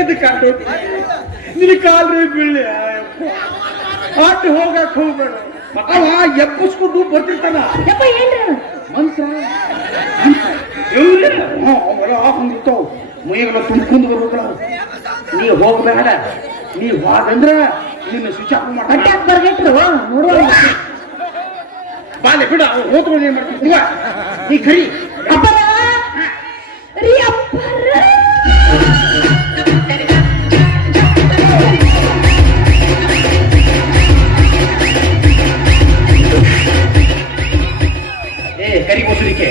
ಎದ್ದು ಕಾಟು ನಿನ್ನ ಕಾಲ್ರಿ ಬೀಳಿ ಆಟ ಹೋಗಕ್ ಹೋಗ್ಬೇಡ ಅವ ಎಪ್ಪಿಸ್ಕೊಂಡು ಬರ್ತಿರ್ತಾನ ಯಪ್ಪ ಏನ್ರ ಮಂತ್ರ ಇವ್ರಿ ಅವೆಲ್ಲ ಹಂಗಿರ್ತಾವ ಮೈಗೆಲ್ಲ ತುಂಬ್ಕೊಂಡು ಬರ್ಬೇಕಲ್ಲ ನೀ ಹೋಗ್ಬೇಡ ನೀ ಹೋದಂದ್ರ ನಿನ್ನ ಸ್ವಿಚ್ ಆಫ್ ಮಾಡಿ ಬರ್ಗೆಟ್ರು ನೋಡುವ ಬಾಲೆ ಬಿಡ ಹೋದ್ಕೊಂಡು ಏನ್ ಮಾಡ್ತೀನಿ ನೀ ಕರಿ ಅಪ್ಪರ ರೀ ಅಪ್ಪರ ಕರಿ ಮೊಸರಿಕೆ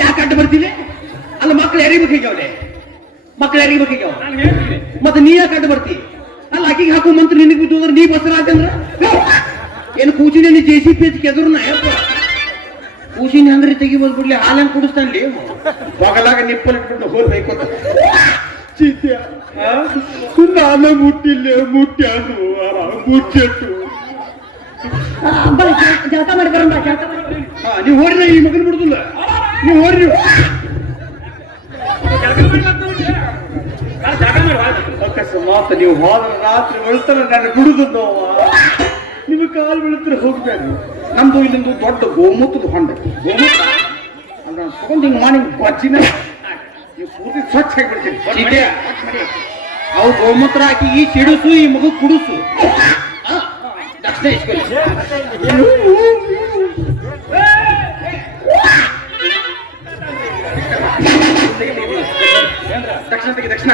ಯಾಕೆ ಅಡ್ಡ ಬರ್ತೀನಿ ಅಲ್ಲ ಮಕ್ಳು ಯಾರಿಗಬೇಕೀಗವಳೆ ಮಕ್ಳು ಯಾರಿಗಬೇಕೀಗ ಮತ್ತೆ ನೀ ಯಾಕೆ ಅಡ್ಡ ಬರ್ತಿ ಅಲ್ಲ ಆಕಿಗೆ ಹಾಕೋ ಮಂತ್ರ ನಿನಗೆ ಬಿದ್ದು ಅಂದ್ರೆ ನೀ ಬಸರಾಜಂದ್ರ ಏನು ಕೂಚಿನ ನೀ ಜೆ ಸಿ ಪಿ ಕೆದರ್ನ ಯಪ್ಪ ಕೂಚಿನ ಹಂಗ್ರಿ ತೆಗಿಬೋದು ಬಿಡ್ಲಿ ಹಾಲಂಗ್ ಕುಡಿಸ್ತಾನ್ಲಿ ಹೋಗಲಾಗ ನಿಪ್ಪಲ್ ಇಟ್ಬಿಟ್ಟು ಹೋಗ್ಬೇಕು ಚೀತ್ಯ ನಾನು ಮುಟ್ಟಿಲ್ಲ ಮುಟ್ಟ್ಯಾನು ಮುಚ್ಚೆಟ್ಟು ಜಳಕ ಮಾಡಿ ಬರೋಣ ಜಳಕ ಮಾಡಿ ನೀವು ಹೋರಿ ಈ ಮಗನ ಬಿಡುದಿಲ್ಲ ನೀವು ಹೋರಿ ಅಕಸ್ಮಾತ್ ನೀವು ಹೋದ ರಾತ್ರಿ ಬೆಳ್ತಾರ ನಾನು ಬಿಡುದು ನಿಮಗೆ ಕಾಲು ಬೆಳಿದ್ರೆ ಹೋಗ್ಬೇಕು ನಮ್ದು ಇಲ್ಲೊಂದು ದೊಡ್ಡ ಗೋಮೂತ್ರದ ಹೊಂಡ ಗೋಮೂತ್ರ ಅದನ್ನ ತಗೊಂಡು ಹಿಂಗೆ ಮಾಡಿ ಗೊಜ್ಜಿನ ನೀವು ಪೂರ್ತಿ ಸ್ವಚ್ಛ ಆಗಿಬಿಡ್ತೀನಿ ಅವು ಗೋಮೂತ್ರ ಹಾಕಿ ಈ ಸಿಡಿಸು ಈ ಮಗು ಕುಡಿಸು ದಕ್ಷಿಣ ದಕ್ಷಿಣ ತೆಗಿ ದಕ್ಷಿಣ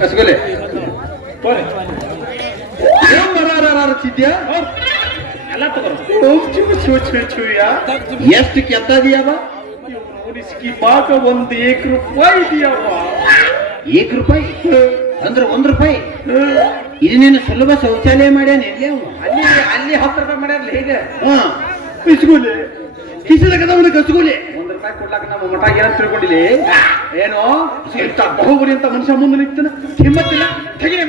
ಕಸಗೊಲೆ ಎಲ್ಲ ಎಷ್ಟು ಕೆತ್ತದಿಯವ ಬಾಗ ಒಂದು ₹1 ಇದೆಯವ ₹1 ಅಂದ್ರೆ ₹1 ಇದು ನೀನು ಸುಲಭ ಶೌಚಾಲಯ ಮಾಡ್ಯಾನ ಅಲ್ಲಿ ಅಲ್ಲಿ ₹10 ಮಾಡ್ಯಾರಲ್ಲ ಹೇಗೆ ಕಸ್ಗೋಲೆ ಕಿಸಿದಾಗದವನು ಕಸ್ಗೋಲೆ ₹1 ಕೊಡ್ಲಾಕ ನಮ್ಮ ಮಠ ಏನ ತಿಳ್ಕೊಂಡಿಲ್ಲ ಏನೋ ಇಂತ ಬಹುಬರಿ ಅಂತ ಮನುಷ್ಯ ಮುಂದೆ ನಿಂತಾನ ಹಿಮ್ಮತ್ತಿಲ್ಲ ತೆಗಿರೆ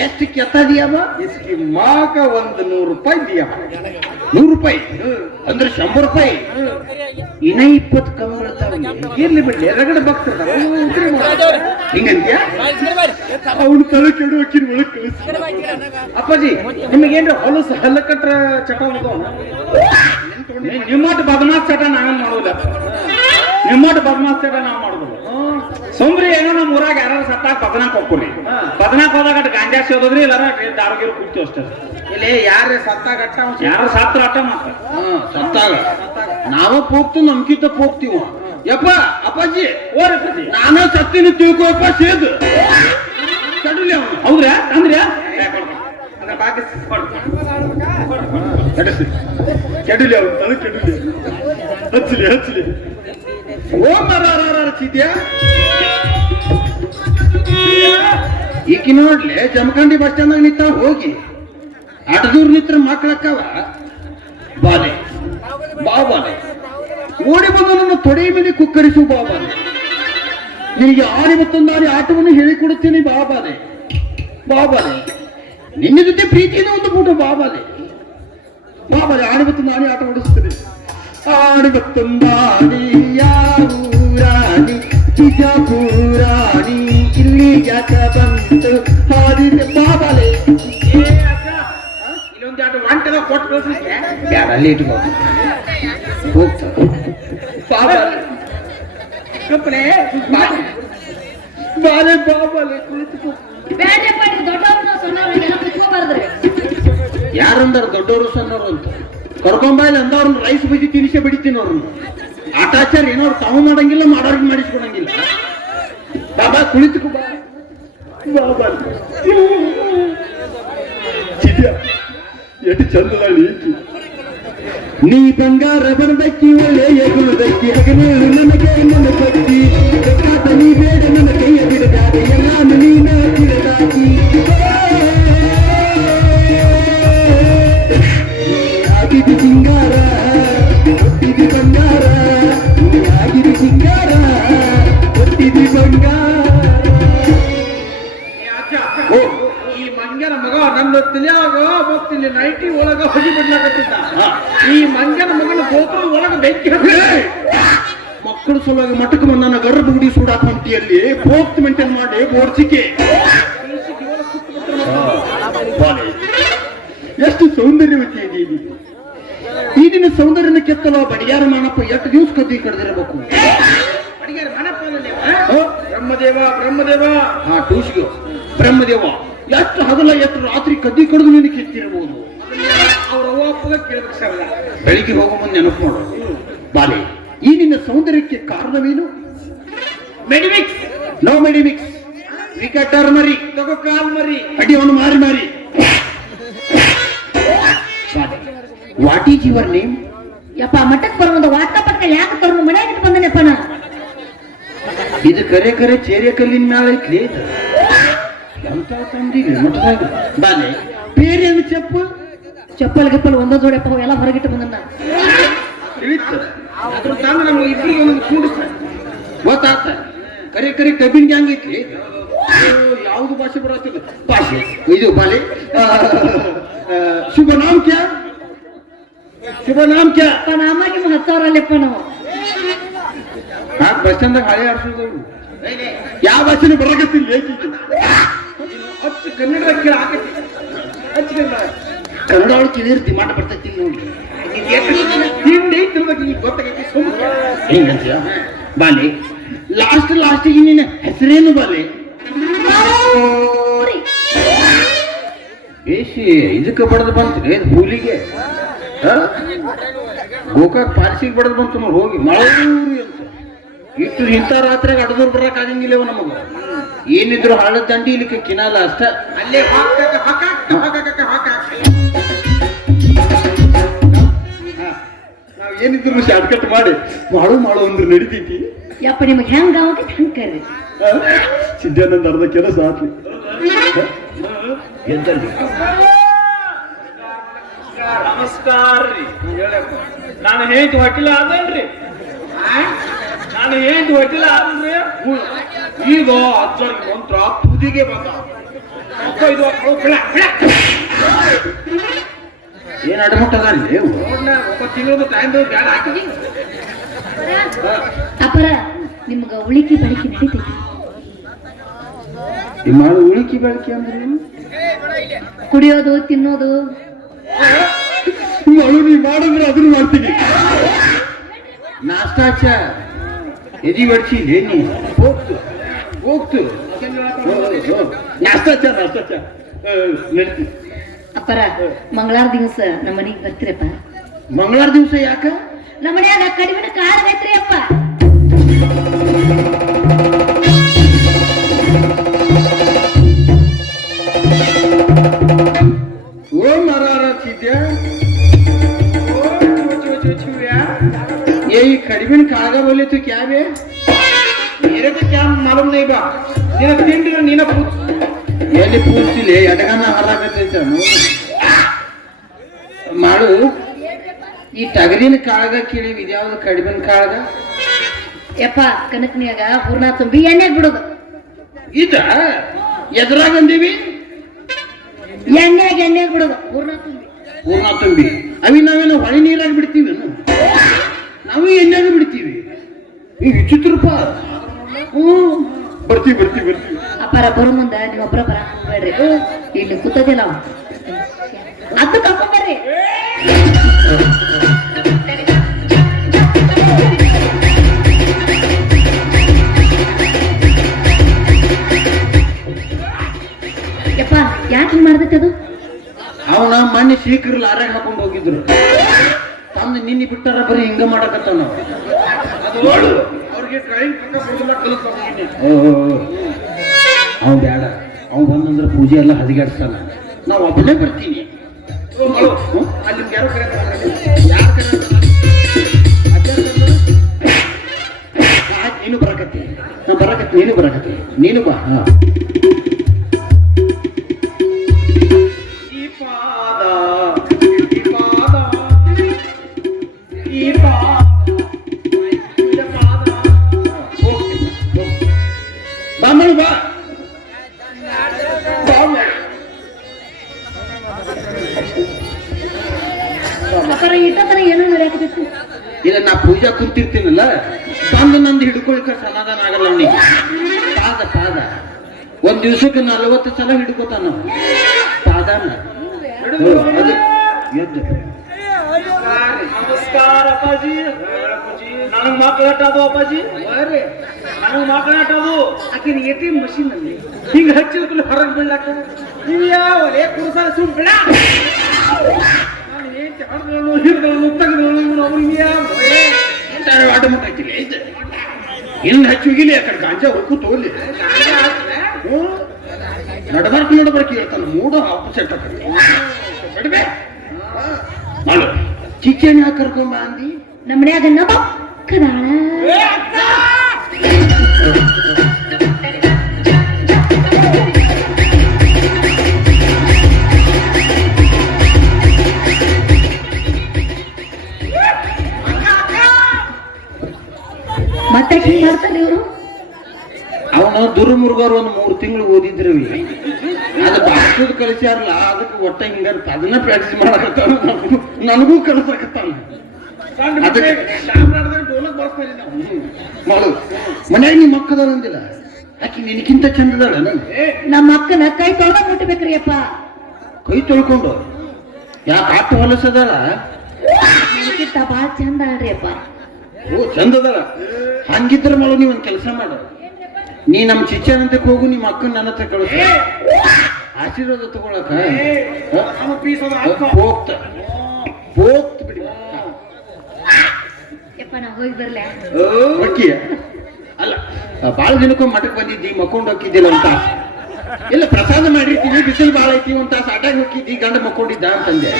ಎಷ್ಟು ಕೆತ್ತದಿಯವ ಇಸ್ಕಿ ಮಾಕ ಒಂದು ₹100 ದಿಯವ ₹100 ಅಂದ್ರೆ ₹100 ಇನ್ನ 20 ಕಮ್ಮಿ ಬರ್ತಾವ ಇರ್ಲಿ ಬಿಡ್ಲಿ ಎರಗಡೆ ಭಕ್ತರ್ತಾವ ಹಿಂಗಂತ್ಯ ಅವನು ತಲೆ ಕೆಡುವಕ್ಕಿನ ಒಳಗೆ ಕಳಿಸಿ ಅಪ್ಪಾಜಿ ನಿಮಗೇನ್ರ ಹೊಲಸು ಹಲ್ಲಕಟ್ರ ಚಟ ನಿಮ್ಮಟ್ಟು ಬದಮಾಸ್ ಚಟ ನಾವೇನ್ ಮಾಡೋದಿಲ್ಲ ನಿಮ್ಮಟ್ಟು ಬದಮಾಸ್ ಚಟ ನಾವ್ ಮಾಡೋದಿಲ್ಲ ಸೋಮ್ರಿ ಏನೋ ನಮ್ಮ ಊರಾಗ ಯಾರು ಸತ್ತಾಗ ಬದನಾಕ್ ಹೋಗ್ಕೊರಿ ಬದನಾಕ್ ಹೋದಾಗ ಗಾಂಜಾ ಸೇದೋದ್ರಿ ಇಲ್ಲಾರ ದಾರುಗಿರು ಕುಡ್ತೀವಿ ಅಷ್ಟೇ ಇಲ್ಲಿ ಯಾರು ಸತ್ತಾಗ ಅಟ್ಟ ಯಾರು ಸತ್ರ ಅಟ್ಟ ಮಾತ್ರ ಸತ್ತಾಗ ನಾವ ಹೋಗ್ತು ನಮ್ಕಿಂತ ಹೋಗ್ತೀವ ಯಪ್ಪ ಅಪ್ಪಾಜಿ ಓರಪ್ಪಾಜಿ ನಾನೇ ಸತ್ತಿನ ತಿಳ್ಕೋಪ್ಪ ಸೇದು ಕಡಲಿ ಅವನು ಹೌದ್ರಾ ಅಂದ್ರ್ಯಾ ಕೆಡಲಿ ಅವನು ತಲೆ ಕೆಡಲಿ ಹಚ್ಚಲಿ ಹಚ್ಚಲಿ ಓ ಮರಾಚಿದ್ಯಾ ಈಕಿ ನೋಡ್ಲಿ ಜಮಖಂಡಿ ಬಸ್ ಸ್ಟ್ಯಾಂಡ್ ನಿಂತ ಹೋಗಿ ಅಟದೂರ್ ನಿತ್ರ ಮಕ್ಕಳಕ್ಕವ ಬಾಲೆ ಬಾಬಾಲೆ ಓಡಿ ಬಂದು ನನ್ನ ತೊಡೆ ಮೇಲೆ ಕುಕ್ಕರಿಸು ಬಾಬಾಲೆ ನಿನಗೆ ಆಡಿ ಆಟವನ್ನು ಹೇಳಿಕೊಡುತ್ತೇನೆ ಬಾಬಾಲೆ ಬಾಬಾಲೆ ನಿನ್ನ ಜೊತೆ ಪ್ರೀತಿಯಿಂದ ಒಂದು ಪೂಟ ಬಾಬಾಲೆ ಬಾಬಾಲೆ ಆಡಿ ಆಟ ಓಡಿಸ್ತೇನೆ ಆಡಿ ಬತ್ತೊಂದಾಡಿ ಯಾವೂರಾಣಿ ಬಿಜಾಪುರಾಣಿ ಇಲ್ಲಿ ಯಾಕ ಬಂತು ಹಾಡಿದ ಬಾಬಾಲೆ ಇಲ್ಲೊಂದು ಆಟ ಒಂಟೆಲ್ಲ ಕೊಟ್ಟು ಕಳಿಸ್ಲಿಕ್ಕೆ ಬೇಡ ಅಲ್ಲಿ ಇಟ್ಕೋ ಹೋಗ್ತಾರೆ ಬಾಬಾಲೆ ಕಪ್ಪಲೆ ಬಾಲೆ ಬಾಬಾಲೆ ಕುಳಿತುಕೋ ಯಾರಂದಾರ ದೊಡ್ಡವರು ಸಣ್ಣವರು ಅಂತ ಕರ್ಕೊಂಬಾಯಿಲ್ ಅಂದವ್ರನ್ನ ರೈಸ್ ಬಜ್ಜಿ ತಿನಿಸೆ ಬಿಡಿತೀನಿ ಅವ್ರನ್ನ ಆಟಾಚಾರ ಏನೋ ತಾವು ಮಾಡಂಗಿಲ್ಲ ಮಾಡೋರ್ಗೆ ಮಾಡಿಸ್ಕೊಡಂಗಿಲ್ಲ ಬಾಬಾ ಕುಳಿತುಕೋ ಬಾಬಾ ಎಷ್ಟು ಚಂದದಾಳಿ ನೀ ಬಂಗಾರ ಬರದಕ್ಕಿ ಒಳ್ಳೆಯ ಗುಣದಕ್ಕಿ ಹಗಲು ನನಗೆ ನನ್ನ ಕಟ್ಟಿ ಬೇಕಾತ ನೀ ಬೇಡ ನನ್ನ ಕೈಯ ಬಿಡದಾದೆ ಎಲ್ಲ ನೀನ ಬಿಡದಾಕಿ ಆಗಿದ್ದು ಸಿಂಗಾರ ಒಟ್ಟಿದ್ದು ಬಂಗಾರ ಆಗಿದ್ದು ಸಿಂಗಾರ ಒಟ್ಟಿದ್ದು ಬಂಗಾರ ಓ ಈ ಮಂಗ್ಯನ ಮಗ ನನ್ನ ತಿಳಿಯಾಗ ಮತ್ತಿಲ್ಲಿ ನೈಟಿ ಒಳಗ ಹೋಗಿ ಬಿಡ್ಲಾಕತ್ತಿದ್ದ. ಹಾ. ಈ ಮಂಗ್ಯನ ಮಗನ ಗೋತ್ರ ಒಳಗ ಬೆಂಕಿ ಮಕ್ಕಳ ಸಲುವಾಗಿ ಮಠಕ್ಕೆ ಬಂದ ಗರ್ಭಗುಡಿ ಸೂಡಾಕಂತಿಯಲ್ಲಿ ಪೋಸ್ಟ್ ಮೇಂಟೈನ್ ಮಾಡಿ ಬೋರ್ಚಿಕೆ ಎಷ್ಟು ಸೌಂದರ್ಯವತಿ ಇದೀನಿ. ಈ ದಿನ ಸೌಂದರ್ಯನ ಕೆತ್ತಲ ಬಡಿಯಾರ ಮಾನಪ್ಪ ಎಷ್ಟು ದಿವಸ ಕದ್ದಿ ಕಡ್ದಿರಬೇಕು. ಬ್ರಹ್ಮದೇವ ಬ್ರಹ್ಮದೇವ ಹಾ ಟೂಸ್ಗೆ ಬ್ರಹ್ಮದೇವ ಎಷ್ಟು ಹಗಲ ಎಷ್ಟು ರಾತ್ರಿ ಕದ್ದಿ ಕಡ್ದು ನಿನಗೆ ಕೆತ್ತಿರಬಹುದು. ಅವ್ರ ಅವ್ವ ಅಪ್ಪಗ ಕೇಳ್ಬೇಕು ಸರ್. ಬೆಳಿಗ್ಗೆ ಹೋಗೋ ಮುಂದೆ ನೆನಪು ಮಾಡು. ಬಾಲೆ ಈ ನಿನ್ನ ಸೌಂದರ್ಯಕ್ಕೆ ಕಾರಣವೇನು? ಮೆಡಿಮಿಕ್ಸ್ ನೋ ಮೆಡಿಮಿಕ್ಸ್ ವಿಕೆಟರ್ ಮರಿ ತಗೋ ಕಾಲ್ ಮರಿ ಅಡಿಯವನು ಮಾರಿ ಮಾರಿ. What is your name? ಯಪ್ಪ ಮಠಕ್ ಬರುವಂತ ವಾಟ ಪಟ್ಕ ಯಾಕೆ ತರ್ನು ಮನ್ಯಾಗ ಇಟ್ಟು ಬಂದನೆಪ್ಪ ನಾ. ಇದು ಕರೆ ಕರೆ ಚೇರೆ ಕಲ್ಲಿನ ಮ್ಯಾಲ ಐತ್ಲಿ ಇದು. ಎಂತ ತಂದಿಗೆ ಮಠದಾಗ ಬಾಲೆ ಬೇರೇನು చెప్పు. ಚಪ್ಪಲ್ ಗಿಪ್ಪಲ್ ಒಂದೋ ಜೋಡಪ್ಪ ಎಲ್ಲ ಹೊರಗಿಟ್ಟು ಬಂದನ್ನ. ತಿಳಿತು ಅದ್ರ ತಂದು ನಮ್ಗೆ ಇಬ್ಬರಿಗೆ ಒಂದೊಂದು ಕೂಡಿಸ್ತಾರೆ. ಗೊತ್ತಾತ ಕರೆ ಕರೆ ಕಬ್ಬಿನ ಗ್ಯಾಂಗ್ ಐತ್ಲಿ ಇದು. ಯಾವುದು ಭಾಷೆ ಬರತ್ತಿಲ್ಲ ಭಾಷೆ ಇದು ಬಾಲೆ. ಶುಭ ನಾಮ ಕ್ಯಾ? ಶುಭ ನಾಮ ಕ್ಯಾ? ಅಪ್ಪ ನಾಮಾಗಿ 10,000 ಅಲ್ಲಪ್ಪ ನಾವು. ಬಸ್ ಸ್ಟ್ಯಾಂಡ್ದಾಗ ಹಳೆ ಆಡ್ಸೋದವ್ರು ಯಾವ ಭಾಷೆನೂ ಬರಕತ್ತಿಲ್ಲ. ಹಚ್ಚು ಕನ್ನಡ ಕೇಳ ಹಾಕತ್ತಿ ಹಚ್ಚು ಕನ್ನಡ ಒಳಗೆ ತಿಳಿರ್ತಿ ಮಾಟ ಬರ್ತೈತಿ ನೋಡಿ. ತಿಂಡಿ ತಿನ್ಬೇಕು ಈಗ ಗೊತ್ತಾಗೈತಿ ಸುಮ್ಮನೆ ಹಿಂಗಂತೀಯ ಬಾಲೆ. ಲಾಸ್ಟಿಗೆ ನಿನ್ನ ಹೆಸರೇನು ಬಾಲೆ? ಮಾರೋರಿ. ಬೇಸಿ ಇದಕ್ಕೆ ಬಡದು ಬಂತು ಹೂಲಿಗೆ ಗೋಕಾಕ್ ಪಾಲಿಸಿಗೆ ಬಡದು ಬಂತು ನೋಡಿ ಹೋಗಿ ಮಳೂರಿ ಅಂತ. ಇಟ್ಟು ಇಂಥ ರಾತ್ರಿಯಾಗ ಅಡದೂರು ಬರಕ್ ಆಗಂಗಿಲ್ಲವ ನಮಗ. ಏನಿದ್ರು ಹಳ್ಳದ ದಂಡಿ ಇಲ್ಲಿಕ್ಕೆ ಕಿನಾಲ ಅಷ್ಟ. ಅಲ್ಲೇ ನಾವ್ ಏನಿದ್ರು ಶಾರ್ಟ್ ಕಟ್ ಮಾಡಿ ಮಾಡು ಅಂದ್ರೆ ನಡಿತೈತಿ. ಯಪ್ಪ ನಿಮಗೆ ಹೆಂಗ ಆಗಕ್ಕೆ ಹಂಗ ಕರ್ರಿ. ಸಿದ್ಧಾನಂದ ಅರ್ಧ ಕೆಲಸ ಆತ್ಲಿ ಎಂತಲ್ಲಿ. ನಮಸ್ಕಾರ ರೀ. ನಾನು ಹೇಳ್ತು ವಕೀಲ ಆದಲ್ರಿ. ನಾನು ಹೇಳ್ತು ವಕೀಲ ಆದಲ್ರಿ. ಈಗ ಅಜ್ಜರಿಗೆ ಮಂತ್ರ ತುದಿಗೆ ಬಂದ. ಇದು ಏನ್ ಅಡಮುಟ್ಟದಲ್ಲಿ ಒಬ್ಬ ತಿಂಗಳು ಟೈಮ್ ಬೇಡ ಹಾಕಿ. ಅಪ್ಪರ ನಿಮ್ಗ ಉಳಿಕಿ ಬಳಿಕಿ ನಡೀತೈತಿ. ಮಾಡು ಉಳಿಕಿ ಬೆಳಕಿ ಅಂದ್ರೆ ಕುಡಿಯೋದು ತಿನ್ನೋದು ಮಾಡು ನೀ ಮಾಡಿದ್ರೆ ಅದನ್ನ ಮಾಡ್ತೀನಿ. ನಾಷ್ಟಾಚ ಎದಿ ಬಡ್ಸಿ ನೀ ಹೋಗ್ತು ನಾಷ್ಟಾಚ ನಡ್ತಿ. ಅಪ್ಪರ ಮಂಗಳಾರ ದಿವಸ ನಮ್ಮ ಮನೆಗೆ ಬರ್ತೀರಪ್ಪ. ಮಂಗಳವಾರ ದಿವಸ ಯಾಕ? ನಮ್ಮ ಮನ್ಯಾಗ ಕಡಿಮೆ ಕಾರ್ ಐತ್ರಿ ಅಪ್ಪ. ಓ ಮರಾರಿದ್ಯಾ ये कड़िबिन कागा बोले तो क्या बे? मेरे को क्या मालूम नहीं बा. ನೀನ ತಿಂಡಿ ನೀನ ಪೂಜ್ ಎಲ್ಲಿ ಪೂಜಿಸಿಲೆ ಎಡಗನ್ನ ಹಾರಾಕತ್ತೈತೆ ಮಾಡು. ಈ ಟಗರಿನ ಕಾಳಗ ಕೇಳಿ ಇದ್ಯಾವ್ದು ಕಡಿಬಿನ ಕಾಳಗ? ಯಪ್ಪ ಕನಕನ್ಯಾಗ ಹೂರ್ಣ ತುಂಬಿ ಎಣ್ಣೆಗ್ ಬಿಡೋದು. ಇದ ಎದ್ರಾಗಂದೀವಿ ಎಣ್ಣೆಗ್ ಬಿಡೋದು ಹೂರ್ಣ ತುಂಬಿ. ಹೂರ್ಣ ತುಂಬಿ ಅವಿ ನಾವೇನು ಹೊಳೆ ನೀರಾಗ ಬಿಡ್ತೀವಿ, ನಾವು ಎಣ್ಣೆಗ ಬಿಡ್ತೀವಿ. ಈ ವಿಚಿತ್ರಪ್ಪ. ಬರ್ತೀವಿ. ಅಪ್ಪರ ಬರು ಮುಂದ ನೀವೊಬ್ಬರ ಬರ ಹೋಗ್ಬೇಡ್ರಿ. ಇಲ್ಲಿ ಕೂತದಿಲ್ಲ ಅದು ಕರ್ಕೊಂಡ್ಬರ್ರಿ. ಯಪ್ಪ ಯಾಕೆ ಹಿಂಗ್ ಮಾಡ್ದೈತೆ ಅದು? ಅವನ ಮಣ್ಣಿ ಶೀಘ್ರ ಲಾರಾಗ ಹಾಕೊಂಡು ಹೋಗಿದ್ರು. ತಂದು ನಿನ್ನೆ ಬಿಟ್ಟಾರ ಬರೀ ಹಿಂಗ ಮಾಡಕತ್ತ ನಾವು. ಅವ್ರಿಗೆ ಟ್ರೈನ್ ಕಲಿಸ್ತೀನಿ. ಅವ್ ಬೇಡ, ಅವ್ ಬಂದಂದ್ರೆ ಪೂಜೆ ಎಲ್ಲ ಹದಿಗಾಡ್ಸಲ್ಲ. ನಾವು ಒಬ್ಬನೇ ಬರ್ತೀನಿ. ಅಲ್ಲಿ ಯಾರು ನೀನು ಬರಕತ್ತಿ, ನೀನು ಬಾ. ಅಪ್ಪರ ಇಟ್ಟತರ ಏನೋ ನಡೆಯಕತ್ತೈತಿ. ಇಲ್ಲ ನಾ ಪೂಜಾ ಕುಂತಿರ್ತೀನಲ್ಲ ಬಂದು ನಂದು ಹಿಡ್ಕೊಳ್ಕ ಸಮಾಧಾನ ಆಗಲ್ಲ ಅವನಿಗೆ. ಪಾದ ಪಾದ ಒಂದ್ ದಿವ್ಸಕ್ಕೆ 40 ಸಲ ಹಿಡ್ಕೋತಾನ ಪಾದನ. ಅದು ಎದ್ದು ನಮಸ್ಕಾರ ಅಪ್ಪಾಜಿ. ನನಗ್ ಮಕ್ಕಳ ಅದು ಅಪ್ಪಾಜಿ, ನನಗ್ ಮಕ್ಕಳ ಅದು ಆಕಿನ ATM ಮಷೀನ್ ಅಲ್ಲಿ ಹಿಂಗ ಹಚ್ಚಿದ ಹೊರಗೆ ಬೀಳಾಕ ನೀವು ಯಾವಲೇ ಕುರ್ಸಾಲ ಸುಮ್ ಬಿಡ. ನಾನು ಏನ್ ಹಡ್ದಳು ಹಿಡ್ದಳು ತೆಗೆದಳು ಅವ್ರಿಗೆ ಯಾವ ಆಟ ಮುಟ್ಟಾಕಿಲ್ಲ ಇದು ಇನ್ನು ಹಚ್ಚುಗಿಲಿ ಆ ಕಡೆ ಗಾಂಜಾ ಹೋಗು ತೋಲಿ ನಡಬಾರ್ಕು ಹೇಳ್ತಾನೆ ಮೂಡ ಆಪೋಸಿಟ್ ಬಿಡ್ಬೇ ಮಾಡು. ಚಿಕ್ಕನ್ ಯಾಕೆ ಕರ್ಕೊಂಬ ಅಂದಿ? ನಮ್ಮ ಮನ್ಯಾಗ ನಮ್ಮಕ್ಕದಾಳ. ಮತ್ತೆ ಹಿಂಗ್ ಮಾಡ್ತಾರೆ ಇವರು. ಅವನು ದುರ್ಮುರ್ಗವ್ರು ಒಂದು 3 ತಿಂಗಳು ಓದಿದ್ರವಿ ಅದು ಬಾರ್ಸೋದು ಕಲಿಸ್ಯಾರಲ್ಲ ಅದಕ್ಕೆ ಒಟ್ಟ ಹಿಂಗ ಅದನ್ನ ಪ್ರಾಕ್ಟೀಸ್ ಮಾಡಕತ್ತಾನ. ನನಗೂ ಕಲಿಸಕತ್ತಾನ. ಅದಕ್ಕೆ ಡೋಲಕ್ ಬರ್ತಾರೆ ನಾವು ಮಾಡು. ಮನ್ಯಾಗ ನಿಮ್ಮ ಅಕ್ಕದಾಳ ಅಂದಿಲ್ಲ, ಆಕಿ ನಿನಗಿಂತ ಚಂದದಾಳ. ನಮ್ಮ ಅಕ್ಕನ ಕೈ ತೊಗೊಂಡ ಮುಟ್ಟಬೇಕ್ರಿ ಅಪ್ಪ. ಕೈ ತೊಳ್ಕೊಂಡು ಯಾಕೆ ಆಟ ಹೊಲಸದಾಳ? ನನಗಿಂತ ಬಾಳ ಚಂದ ಅಲ್ರಿ ಅಪ್ಪ. ಓ ಚಂದದಾಳ. ಹಂಗಿದ್ರ ಮಾಡು, ನೀ ಒಂದ್ ಕೆಲಸ ಮಾಡು, ನೀ ನಮ್ ಚಿಚ್ಚನಂತಕ್ಕೆ ಹೋಗು, ನಿಮ್ಮ ಅಕ್ಕನ ನನ್ನ ಹತ್ರ ಕಳಿಸ ಆಶೀರ್ವಾದ ತಗೊಳಕ. ಹೋಗ್ತ ಹೋಗ್ತ ಬಿಡಿ ಯಪ್ಪ ನಾ ಹೋಗಿ ಬರ್ಲೆ. ಹೊಕ್ಕಿಯ ಅಲ್ಲ ಬಾಳ ದಿನಕ್ಕೊಮ್ಮೆ ಮಠಕ್ಕೆ ಬಂದಿದ್ದಿ, ಮಕ್ಕೊಂಡು ಹೋಗಿದ್ದಿಲ್ಲ ಅಂತ. ಇಲ್ಲ ಪ್ರಸಾದ ಮಾಡಿರ್ತೀವಿ, ಬಿಸಿಲು ಬಾಳ ಐತಿ, ಒಂದ್ ತಾಸು ಆಟಾಗಿ ಹೋಗಿದ್ದಿ, ಗಂಡ ಮಕ್ಕೊಂಡಿದ್ದ ಅಂತಂದೆ.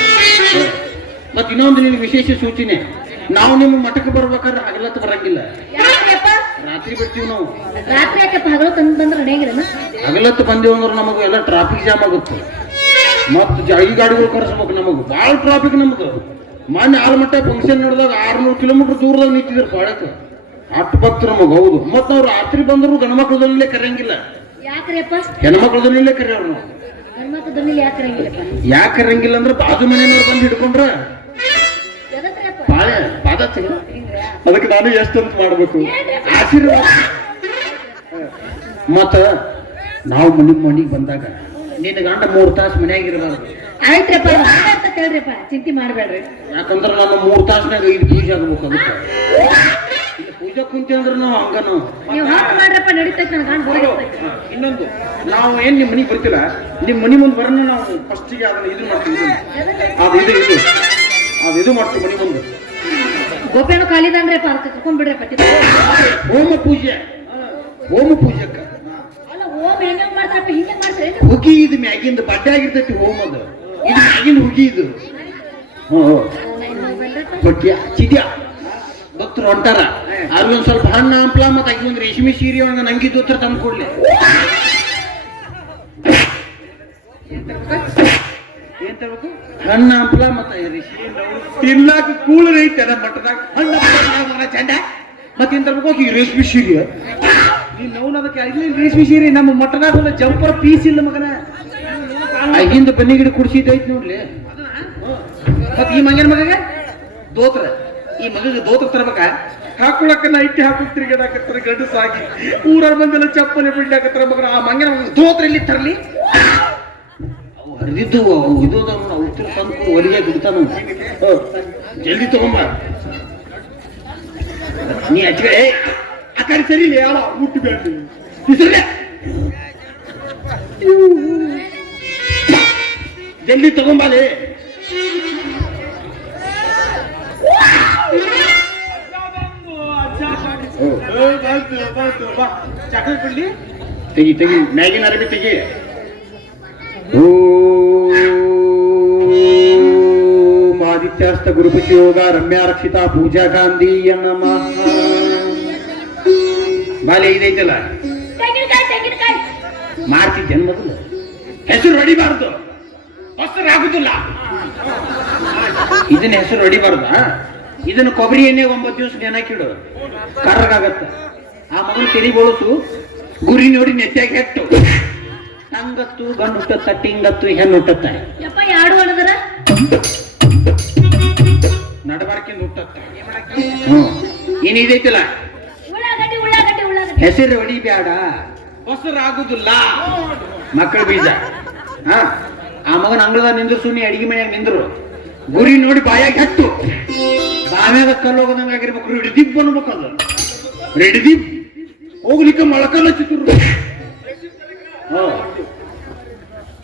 ಮತ್ ಇನ್ನೊಂದು ನಿನ್ಗೆ ವಿಶೇಷ ಸೂಚನೆ, ನಾವು ನಿಮ್ಮ ಮಠಕ್ಕೆ ಬರ್ಬೇಕಾದ್ರೆ ಹಗಲತ್ತು ಬರಂಗಿಲ್ಲ, ಯಾಕ್ರಿ ಅಪ್ಪ? ರಾತ್ರಿ ಬರ್ತೀವಿ ನಾವು. ರಾತ್ರಿ ಯಾಕಪ್ಪ ಹಗಲು ತಂದು ಬಂದ್ರೆ ನಡೆಯಂಗಿಲ್ಲ. ಹಗಲತ್ತು ಬಂದೇವು ಅಂದ್ರೆ ನಮಗೆ ಎಲ್ಲ ಟ್ರಾಫಿಕ್ ಜಾಮ್ ಆಗುತ್ತೆ. ಮತ್ತು ಈ ಗಾಡಿಗಳು ಕರೆಸ್ಬೇಕು, ನಮಗೆ ಭಾಳ ಟ್ರಾಫಿಕ್. ನಮ್ದು ಮೊನ್ನೆ ಆಲಮಟ್ಟ ಫಂಕ್ಷನ್ ನಡೆದಾಗ 600 ಕಿಲೋಮೀಟರ್ ದೂರದಾಗ ನಿಂತಿದ್ರು ಬಾಳಕ್ಕೆ. ಅಷ್ಟು ಭಕ್ತರು ನಮಗೆ. ಹೌದು, ಮತ್ತು ನಾವು ರಾತ್ರಿ ಬಂದರೂ ಗಣಮಕ್ಳದಲ್ಲೇ ಕರೆಯಂಗಿಲ್ಲ, ಯಾಕ್ರಿ ಅಪ್ಪ? ಹೆಣ್ಮಕ್ಳದಲ್ಲೇ ಕರೆಯೋರು ನಾವು. ಗಂಡ್ಮಕ್ಳ ದೊನ್ನಿಲಿ ಯಾಕೆ ಇರಂಗಿಲ್ಲಪ್ಪ? ಯಾಕೆ ಕರೆಯಂಗಿಲ್ಲ ಅಂದ್ರೆ ಬಾಜು ಮನೆಯವ್ರು ಬಂದು ಹಿಡ್ಕೊಂಡ್ರ ಎದಕ್ರಿ ಅಪ್ಪ? ಬಾಳೆ ಪಾದ ತೆಗೆದು ಹಿಂಗ್ರಾ? ಅದಕ್ಕೆ ನಾನು ಎಷ್ಟಂತ ಮಾಡ್ಬೇಕು ಆಶೀರ್ವಾದ. ಮತ್ತ ನಾವು ಮನಿಗೆ ಬಂದಾಗ ನಿನ್ನ ಗಂಡ 3 ತಾಸು ಮನ್ಯಾಗಿರಬಾರ್ದು. ಆಯ್ತ್ರಪ್ಪ, ಅಂತ ಹೇಳ್ರಿಪ್ಪ, ಚಿಂತೆ ಮಾಡ್ಬೇಡ್ರಿ. ಯಾಕಂದ್ರೆ ನಾನು 3 ತಾಸ್ನಾಗ 5 ಪೂಜೆ ಆಗ್ಬೇಕು. ಅದಕ್ಕೆ ಇಲ್ಲಿ ಪೂಜೆ ಕುಂತಿ ಅಂದ್ರೆ ನಾವು ಹಂಗ ನೀವು ಹಾಕಿ ಮಾಡ್ರಪ್ಪ, ನಡೀತೈತೆ. ನನ್ನ ಗಂಡ ಹೊರಗೆ ಇನ್ನೊಂದು, ನಾವು ಏನ್ ನಿಮ್ ಮನಿಗೆ ಬರ್ತಿಲ್ಲ, ನಿಮ್ ಮನಿ ಮುಂದೆ ಬರೋಣ ನಾವು ಫಸ್ಟಿಗೆ ಅದನ್ನ ಇದು ಮಾಡ್ತೀವಿ. ಅದು ಮಾಡ್ತೀವಿ ಮನಿ ಮುಂದೆ. ಗೋಪ್ಯಾನು ಖಾಲಿದನ್ರಿಪ್ಪ, ಅದಕ್ಕೆ ಕರ್ಕೊಂಡ್ಬಿಡ್ರಪ್ಪ. ಹೋಮ ಪೂಜೆ ಅಕ್ಕ. ಅಲ್ಲ ಹೋಮ ಹೆಂಗ ಮಾಡ್ತಾರಪ್ಪ? ಹಿಂಗೆ ಮಾಡ್ತಾರೆ. ಹುಗಿ ಇದು ಮ್ಯಾಗಿಂದ ಬಡ್ಡೆ ಆಗಿರ್ತೈತಿ ಹೋಮದ. ಇದು ಮ್ಯಾಗಿಂದ ಹುಗಿ ಇದು. ಚಿದ್ಯಾ ಭಕ್ತರು ಹೊಂಟಾರ, ಅವ್ರಿಗೊಂದ್ ಸ್ವಲ್ಪ ಹಣ್ಣು ಹಂಪ್ಲ ಮತ್ತೆ ಆಗಿ ಒಂದು ರೇಷ್ಮೆ ಸೀರೆ ಒಳಗ ನಂಗಿ ದೋತ್ರ ತಂದು ಕೊಡ್ಲಿ. ಏನ್ ತರಬೇಕು? ಹಣ್ಣು ಹಂಪ್ಲ ಮತ್ತೆ ರೇಷ್ಮೆ ತಿನ್ನಾಕ ಕೂಳರ್ ಐತೆ ನಮ್ಮ ಮಟ್ಟದಾಗ. ಹಣ್ಣು ಚಂದ ಮತ್ತೇನ್ ತರ್ಬೇಕು? ಈ ರೇಷ್ಮೆ ಸೀರೆ ನೀನ್ ನಾವು ಅದಕ್ಕೆ ಇಲ್ಲಿ ರೇಷ್ಮೆ ಸೀರೆ ನಮ್ಮ ಮಟ್ಟದಾಗ ಒಂದು ಜಂಪರ್ ಪೀಸ್ ಇಲ್ಲ ಮಗನ. ಆಗಿಂದ ಬನ್ನಿ ಗಿಡ ಕುಡಿಸಿದ್ದೈತಿ ನೋಡ್ಲಿ. ಮತ್ ಈ ಮಂಗನ ಮಗಗೆ ದೋತ್ರ, ಈ ಮಗಗೆ ದೋತ್ರ ತರ್ಬೇಕ. ಹಾಕೊಳಕ ನೈಟಿ ಹಾಕಿ ತಿರುಗಾಡಕತ್ತಾರ ಗಂಡಸಾಗಿ. ಊರಾರ ಬಂದೆಲ್ಲ ಚಪ್ಪಲಿ ಬಿಡ್ಲಾಕತ್ತಾರ ಮಗನ. ಆ ಮಂಗನ ದೋತ್ರ ಎಲ್ಲಿ ತರ್ಲಿ? ಅವು ಹರಿದಿದ್ದು ಇದು ಉತ್ತರ ತಂದು ಒಲಿಗೆ ಬಿಡ್ತಾನ. ಜಲ್ದಿ ತಗೊಂಬ. ನೀ ಹಚ್ಚಿಗೆ ಆ ಕಡೆ ಸರಿ ಯಾವ ಊಟ ಬೇಡ ಜಲ್ದಿ ತಗೊಂಬಾಲೆ. ಚಾಕ್ಲೇಟ್ ಬಿಡ್ಲಿ? ತೆಗಿ ಮ್ಯಾಗಿನ ಅರಬಿ ತೆಗಿ. ಆದಿತ್ಯಾಸ್ತ ಗುರುಪತಿ ಯೋಗ ರಮ್ಯಾ ರಕ್ಷಿತಾ ಪೂಜಾ ಗಾಂಧಿಯ ನಮಃ. ಬಾಲೆ ಇದೈತಲ್ಲ ಮಾಡ್ತಿದ್ದೇನೆ ಮೊದಲು. ಹೆಸರು ಹೊಡಿಬಾರ್ದು, ಹೊಸರಾಗುದಿಲ್ಲ. ಇದನ್ನ ಹೆಸರು ಹೊಡಿಬಾರ್ದ. ಇದನ್ನ ಕೊಬ್ಬರಿ ಎಣ್ಣೆ 9 ದಿವಸ ನೆನಕಿಡು, ಕರ್ರಗಾಗತ್ತ. ಆ ಮಗನ ತೆರಿ ಬೋಳಸು, ಗುರಿ ನೋಡಿ ನೆತ್ತಾಗಿ ಹೆಟ್ಟು. ಹಂಗತ್ತು ಗಂಡು ಹುಟ್ಟತ್ತ, ಟಿಂಗತ್ತು ಹೆಣ್ಣು ಹುಟ್ಟತ್ತ. ಯಪ್ಪ ಯಾರು ಹೊಡೆದ್ರ? ನಡಬಾರ್ಕಿಂದ ಹುಟ್ಟತ್ತ ಏನಿದೈತಿಲ್ಲ ಉಳ್ಳಾಗಡ್ಡಿ ಉಳ್ಳಾಗಡ್ಡಿ ಉಳ್ಳಾಗಡ್ಡಿ ಹೆಸರು ಹೊಡಿಬ್ಯಾಡ ಹೊಸರಾಗುದಿಲ್ಲ ಮಕ್ಕಳ ಬೀಜ ಹಾ ಆ ಮಗನ ಅಂಗಳದ ನಿಂದ್ರು ಸುಮ್ಮನೆ ಅಡಿಗೆ ಮನೆಯಾಗ ನಿಂದ್ರು ಗುರಿ ನೋಡಿ ಬಾಯಾಗಿ ಹಟ್ಟು ಬಾವ್ಯಾಗ ಕಲ್ಲು ಹೋಗೋದಂಗ ಆಗಿರ್ಬೇಕು ಹಿಡಿದಿಪ್ ಅನ್ಬೇಕದು ಹಿಡಿದಿಪ್ ಹೋಗ್ಲಿಕ್ಕೆ ಮೊಳಕಲ್ಲ ಚಿತ್ರ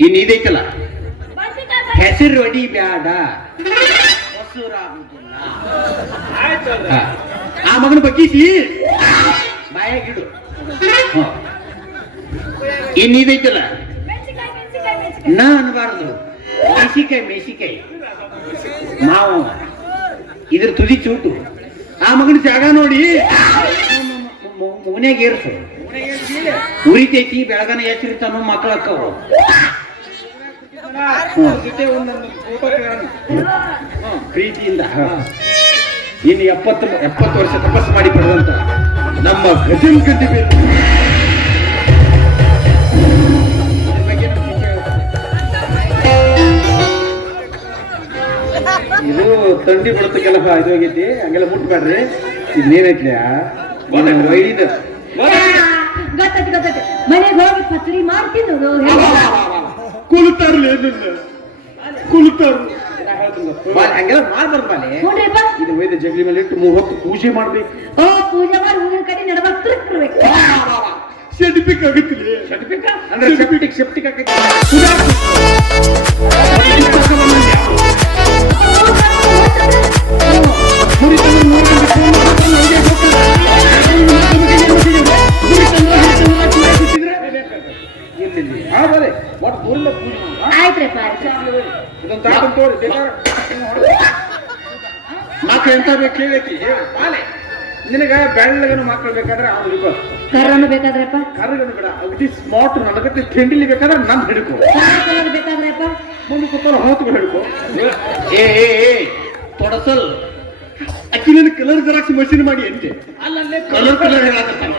ಇನ್ ಇದೈತಲ್ಲ ಹೆಸರು ಹೊಡಿ ಬ್ಯಾಡ ಹೊಸರಾಗುದಿಲ್ಲ ಆ ಮಗನ ಬಗ್ಗಿಸಿ ಬಾಯಾಗಿಡು ಇನ್ ಇದೈತಲ್ಲ ನಾ ಅನ್ಬಾರ್ದು ಮೆಸಿಕಾಯಿ ಮಾವ ಇದ್ರ ತುದಿ ಚೂಟು ಆ ಮಗನ ಜಾಗ ನೋಡಿ ಮುನ್ಯಾಗ ಏರ್ಸು ಉರಿತೈತಿ ಬೆಳಗನ ಎಚ್ಚರಿತಾನು ಮಕ್ಕಳ ಅಕ್ಕವು ಪ್ರೀತಿಯಿಂದ ಇನ್ನು 70 ವರ್ಷ ತಪಸ್ಸು ಮಾಡಿ ಪಡೆದಂತ ನಮ್ಮ ಗಜನ್ ಕಟ್ಟಿ ಇದು ತಂಡಿ ಬಿಡುತ್ತ ಕೆಲಸ ಇದು ಹೋಗೈತಿ ಹಂಗೆಲ್ಲ ಮುಟ್ಬೇಡ್ರಿ ಇನ್ನೇನೈತ್ಲ ಒಯ್ದ ಗೊತ್ತೈತಿ ಮನೆಗೆ ಹೋಗಿ ಪಚಡಿ ಮಾಡ್ತಿದ್ದು ಕುಲತಾರ್ಲಿ ಕುಲತಾರ ಹಂಗೆಲ್ಲ ಮಾಡ್ಬಾರ್ದು ಬಾಲೆ ಇದು ಒಯ್ದ ಜಗಲಿ ಮೇಲೆ ಇಟ್ಟು 3 ಹೊತ್ತು ಪೂಜೆ ಮಾಡ್ಬೇಕು ಪೂಜೆ ಮಾಡಿ ಊರಿನ ಕಡೆ ನಡಬರ್ಬೇಕು ಸರ್ಟಿಫಿಕ್ ಆಗತ್ತಿಲ್ಲ ಸರ್ಟಿಫಿಕ್ ಅಂದ್ರೆ ಸೆಪ್ಟಿಕ್ ಆಗೈತಿ ಮಕ್ಳು ಎಂತ ಬೇಕು ಕೇಳೈತಿ ಬಾಲೆ ನಿನಗ ಬೆಳ್ಳಗನು ಮಕ್ಳು ಬೇಕಾದ್ರೆ ಅವ್ರು ಕರ್ರನು ಬೇಕಾದ್ರಪ್ಪ ಕರ್ರಗನು ಬೇಡ ಅಗದಿ ಸ್ಮಾರ್ಟ್ ನನಗತ್ತೆ ತಿಂಡಿಲಿ ಬೇಕಾದ್ರೆ ನನ್ ಹಿಡ್ಕೊ ಬೇಕಾದ್ರಪ್ಪ ಮುಂದೆ ಕೂತವ್ರು ಹೊತ್ಕೊಂಡು ಹಿಡ್ಕೊ ತೊಡಸಲ್ ಅಕ್ಕಿ ನನ್ನ ಕಲರ್ ಜೆರಾಕ್ಸ್ ಮಷೀನ್ ಮಾಡಿ ಅಂತೆ ಅಲ್ಲಲ್ಲೇ ಕಲರ್ ಹೇಳಕತ್ತಾನ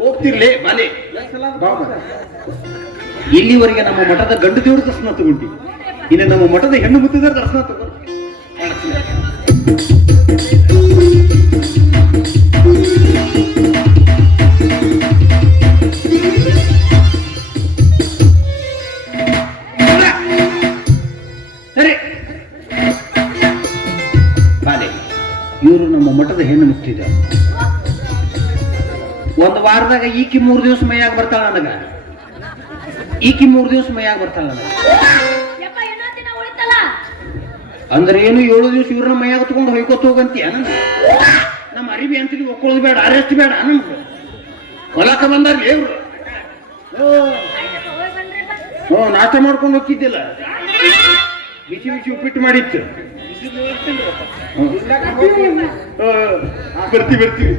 ಹೋಗ್ತಿರ್ಲೇ ಬಾಲೆ ಇಲ್ಲಿವರೆಗೆ ನಮ್ಮ ಮಠದ ಗಂಡು ದೇವ್ರ ದರ್ಶನ ತಗೊಂಡಿ ಇನ್ನು ನಮ್ಮ ಮಠದ ಹೆಣ್ಣು ಮುತ್ತಿದರ ದರ್ಶನ ತಗೊಂಡು ಸರಿ ಬಾಲೆ ಇವರು ನಮ್ಮ ಮಠದ ಹೆಣ್ಣು ಮುತ್ತಿದ ಒಂದು ವಾರದಾಗ ಈಕಿ 3 ದಿವಸ ಮೈಯಾಗ ಬರ್ತಾಳ ನನಗ ಈಕಿ 3 ದಿವಸ ಮೈಯಾಗ ಬರ್ತಾಳ ನನಗ ಅಂದ್ರೆ ಏನು 7 ದಿವಸ ಇವ್ರನ್ನ ಮೈಯಾಗ ತಗೊಂಡು ಹೊಯ್ಕೋತ ಹೋಗಂತೀಯ ನಮ್ಮ ಅರಿವಿ ಅಂತಿಗೆ ಒಕ್ಕೊಳ್ಳೋದು ಬೇಡ ಅರೆಸ್ಟ್ ಬೇಡ ನಮ್ಗೆ ಹೊಲಕ ಬಂದಾರ್ಲಿ ಇವ್ರು ನಾಷ್ಟ ಮಾಡ್ಕೊಂಡು ಹೋಗಿದ್ದಿಲ್ಲ ಬಿಸಿ ಉಪ್ಪಿಟ್ಟು ಮಾಡಿತ್ತು ಬರ್ತೀವಿ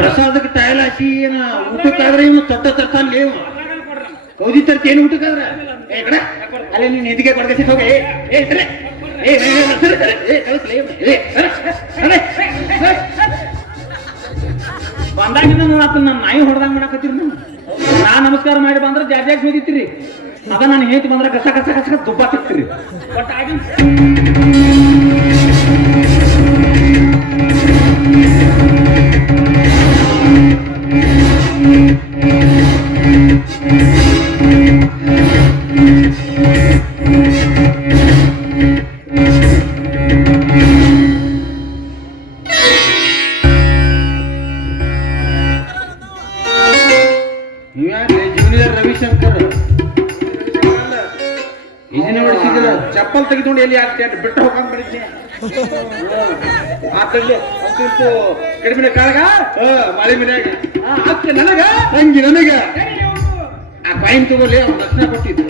ಪ್ರಸಾದಕ್ಕೆ ಟೈಲ್ ಹಾಕಿ ಏನ ಊಟಕ್ಕಾದ್ರೆ ಇನ್ನು ತರ್ತಾನೆ ಕೌದಿ ತರ್ತಿ ಏನು ಊಟಕ್ಕಾದ್ರೆ ಅಲ್ಲೇ ನೀನ್ ಇದಕ್ಕೆ ಕೊಡ್ಕಸಿ ಹೋಗಿ ಬಂದಾಗಿಂದ ನನ್ನ ನಾಯಿ ಹೊಡೆದಂಗ ಮಾಡಕತ್ತೀರಿ ನಾ ನಮಸ್ಕಾರ ಮಾಡಿ ಬಂದ್ರೆ ಜಾರ್ಜಾಗಿ ಹೋಗಿತ್ತೀರಿ ಅದ ನಾನು ಹೇತಿ ಬಂದ್ರೆ ಕಸ ಕಸ ಕಸ ದುಬ್ಬ ಸಿಗ್ತೀರಿ ಬಟ್ ಆಗಿನ ಜೂನಿಯರ್ ರವಿಶಂಕರ್ ಇದನ್ನ ಹೊಡಿಸಿದ್ರ ಚಪ್ಪಲ್ ತೆಗೆದುಕೊಂಡು ಎಲ್ಲಿ ಬಿಟ್ಟು ಹೋಗಂಗ್ ಮಾಡಿದ್ದೆ ಕಡಿಮೆ ಕಾಳಗ ಮಳೆ ಮನ್ಯಾಗ ನನಗ ಹಂಗಿ ನನಗ ಆ ಕಾಯಿನ್ ತಗೊಳ್ಳಿ ಅವ್ನು ದರ್ಶನ ಕೊಟ್ಟಿದ್ದು